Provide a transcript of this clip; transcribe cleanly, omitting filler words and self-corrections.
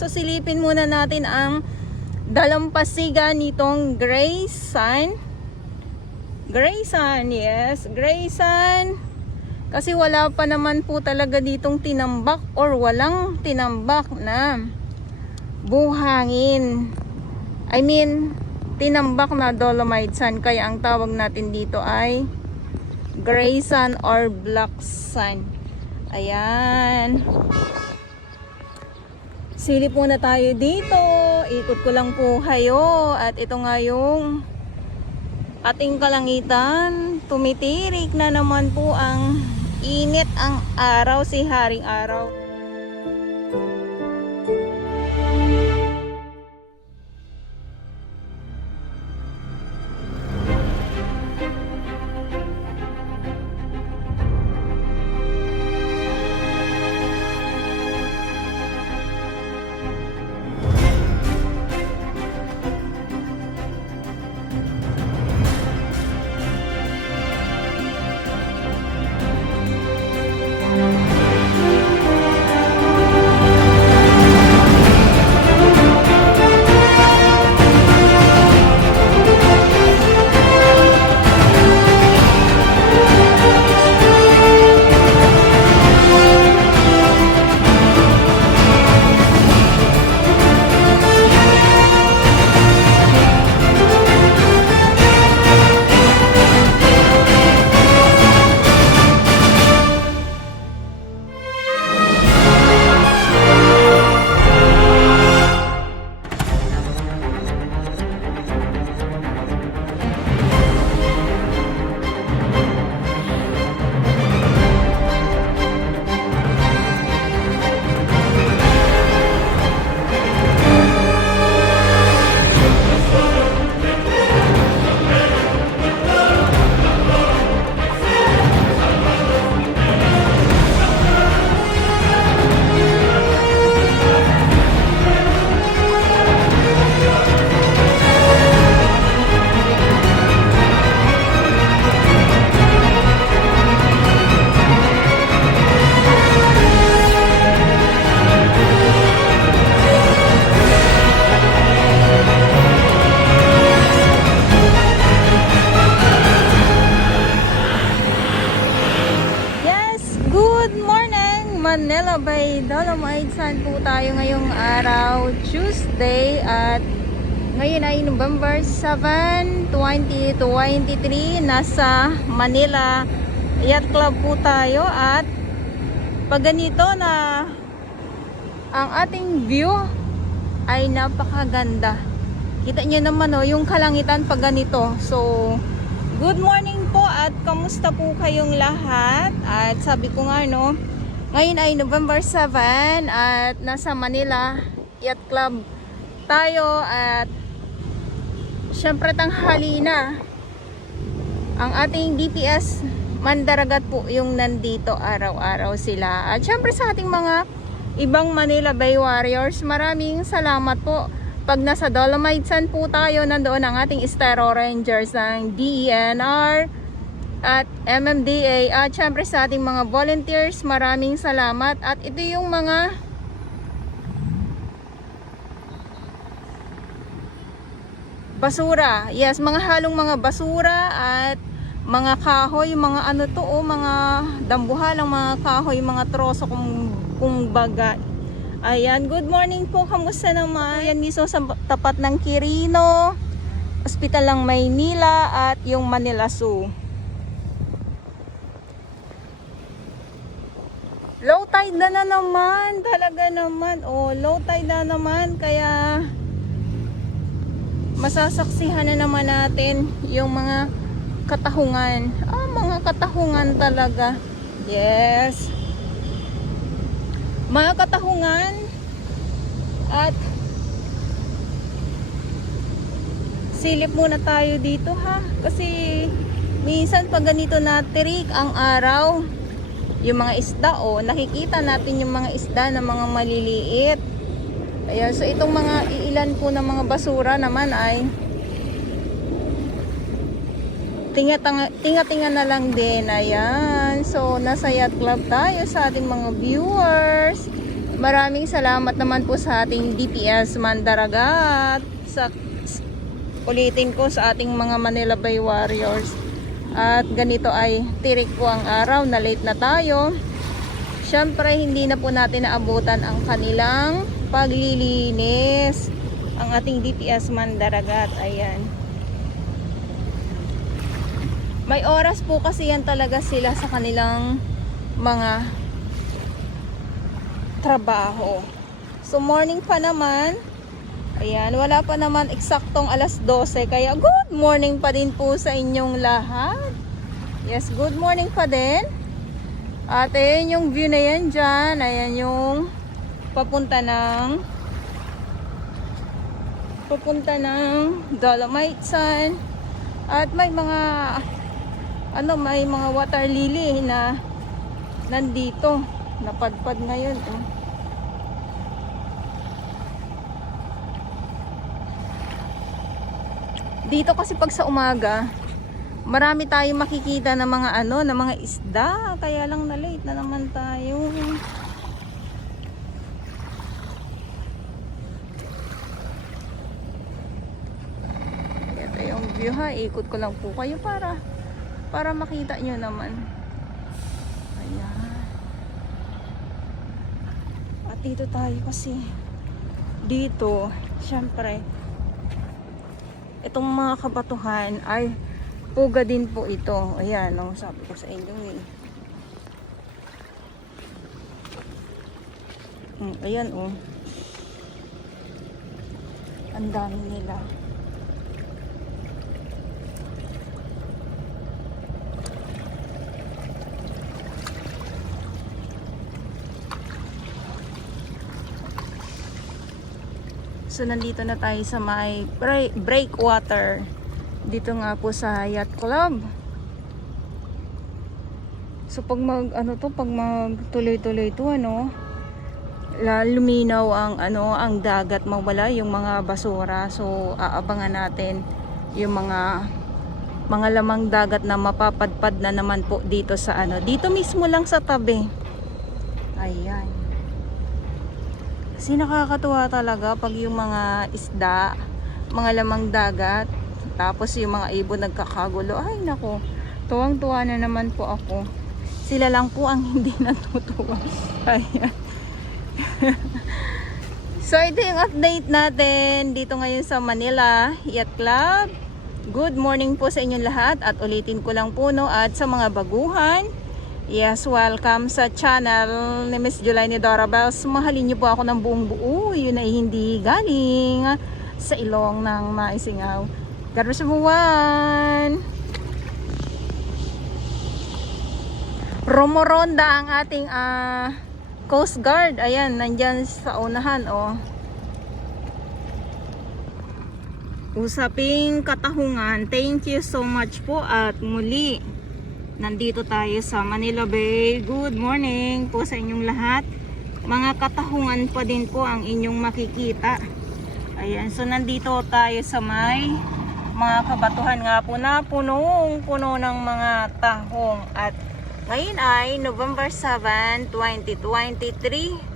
So silipin muna natin ang dalampasigan nitong Grayson. Grayson, yes, Grayson. Kasi wala pa naman po talaga ditong tinambak or walang tinambak na buhangin. I mean, tinambak na dolomite sand. Kaya ang tawag natin dito ay Grayson or black sand. Ayan. Silip muna tayo dito. Ikot ko lang po kayo. At ito nga yung ating kalangitan. Tumitirik na naman po ang init ang araw, si Haring Araw. Manila Bay Dolomite Sand po tayo ngayong araw, Tuesday, at ngayon ay November 7, 2023. Nasa Manila Yacht Club po tayo at pag ganito na ang ating view ay napakaganda. Kita nyo naman yung kalangitan pag ganito. So, good morning po at kamusta po kayong lahat? At sabi ko nga ngayon ay November 7 at nasa Manila Yacht Club tayo at syempre tanghali na. Ang ating DPS Mandaragat po yung nandito araw-araw sila. At syempre sa ating mga ibang Manila Bay Warriors, maraming salamat po. Pag nasa Dolomite Sand po tayo, nandoon ang ating Estero Rangers ng DENR at MMDA at syempre sa ating mga volunteers, maraming salamat. At ito yung mga basura, yes, mga halong mga basura at mga kahoy, mga mga dambuhalang mga kahoy, mga troso kung baga. Ayan, good morning po, kamusta naman? Ayan, mismo sa tapat ng Quirino, Hospital ng Maynila at yung Manila Zoo. Low tide na naman, talaga naman. Low tide na naman, kaya masasaksihan na naman natin yung mga katahungan. Mga katahungan talaga. Yes. Mga katahungan. At silip muna tayo dito kasi minsan pag ganito na tirik ang araw, yung mga isda nakikita natin yung mga isda na mga maliliit. Ayan, so itong mga ilan po ng mga basura naman ay tinga-tinga na lang din. Ayan, so nasa Yacht Club tayo sa ating mga viewers. Maraming salamat naman po sa ating DPS Mandaragat. Ulitin ko sa ating mga Manila Bay Warriors. At ganito ay tirik po ang araw na late na tayo. Syempre hindi na po natin naabutan ang kanilang paglilinis. Ang ating DPS Mandaragat. Ayan. May oras po kasi yan talaga sila sa kanilang mga trabaho. So morning pa naman. Ayan, wala pa naman eksaktong alas 12. Kaya good morning pa din po sa inyong lahat. Yes, good morning pa din. At ayan yung view na yan dyan. Ayan yung papunta ng Dolomite Sun. At may mga may mga water lily na nandito. Napadpad ngayon. Dito kasi pag sa umaga, marami tayong makikita ng mga ng mga isda. Kaya lang na late na naman tayo. Ito yung view ha. Ikot ko lang po kayo para makita nyo naman. Ayan. At dito tayo kasi dito, syempre itong mga kabatuhan ay puga din po ito. Ayan, sabi ko sa inyo ayan ang dami nila. So nandito na tayo sa may breakwater. Dito nga po sa Yacht Club. So pag tuloy-tuloy to luminaw ang dagat, mawala yung mga basura. So aabangan natin yung mga lamang dagat na mapapadpad na naman po dito sa dito mismo lang sa tabi. Ayan. Kasi nakakatuwa talaga pag yung mga isda, mga lamang dagat, tapos yung mga ibon nagkakagulo. Ay nako, tuwang-tuwa na naman po ako. Sila lang po ang hindi natutuwa. Ayan. So ito yung update natin dito ngayon sa Manila Yacht Club. Good morning po sa inyong lahat. At ulitin ko lang po at sa mga baguhan, yes, welcome sa channel ni Miss July ni Dora Bells. Mahalin niyo po ako ng buong buo. Yun ay hindi galing sa ilong ng maisingaw. God bless everyone. Rumoronda ang ating Coast Guard. Ayan, nandyan sa unahan Usaping katahungan. Thank you so much po at muli nandito tayo sa Manila Bay. Good morning po sa inyong lahat. Mga katahungan pa din po ang inyong makikita. Ayan, so nandito tayo sa may mga kabatuhan nga po na punong-puno ng mga tahong. At ngayon ay November 7, 2023.